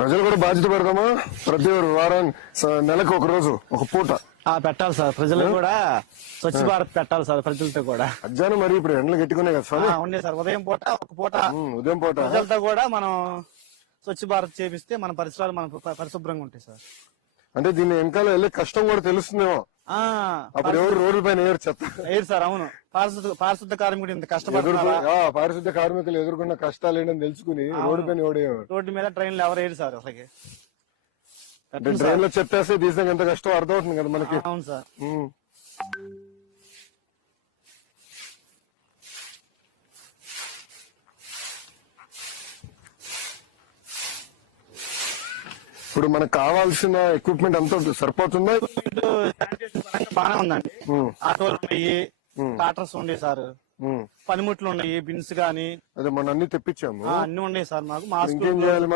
ప్రజలు కూడా బాధ్యత పెడదామా? ప్రతి వారం నెలకు ఒక రోజు ఒక పూట పెట్టాలి సార్. ప్రజలకు కూడా స్వచ్ఛ భారత్ పెట్టాలి సార్. ప్రజలతో కూడా మధ్యాహ్నం మరి ఇప్పుడు ఎండలు గట్టుకునే కదా సార్. ఉండే సార్. ఉదయం పూట ఒక పూట ఉదయం పూట ప్రజలతో కూడా మనం స్వచ్ఛ భారత్ చేపిస్తే మన పరిసరాలు మన పరిశుభ్రంగా ఉంటాయి సార్. అంటే దీన్ని వెనకాల వెళ్ళే కష్టం కూడా తెలుస్తుందేమో. అప్పుడు ఎవరు రోడ్ల పైన వేయరు చెత్త వేయరు సార్. అవును, పారిశుద్ధ కార్మికుడు ఇంత కష్టపడుతున్నారు. పారిశుద్ధ కార్మికులు ఎదుర్కొన్న కష్టాలు ఏంటని తెలుసుకుని రోడ్డు పైన ఓడేవారు. రోడ్డు మీద ట్రైన్లు ఎవరు వేయరు సార్. అసలు ట్రైన్ లో చెప్పేస్తే తీసాక ఎంత కష్టం అర్థమవుతుంది కదా మనకి. అవును సార్. ఇప్పుడు మనకు కావాల్సిన ఎక్విప్మెంట్ అంతా సరిపోతుందా? బాగానే ఉందండి. ఆటోలు ఉన్నాయి, ట్రాక్టర్స్ ఉన్నాయి సార్, పనిముట్లు ఉన్నాయి, బిన్స్ గానీ అదే మనం అన్ని తెప్పించాము. అన్ని ఉన్నాయి సార్. మాకు మాస్క్ ఇంకేం చేయాలి?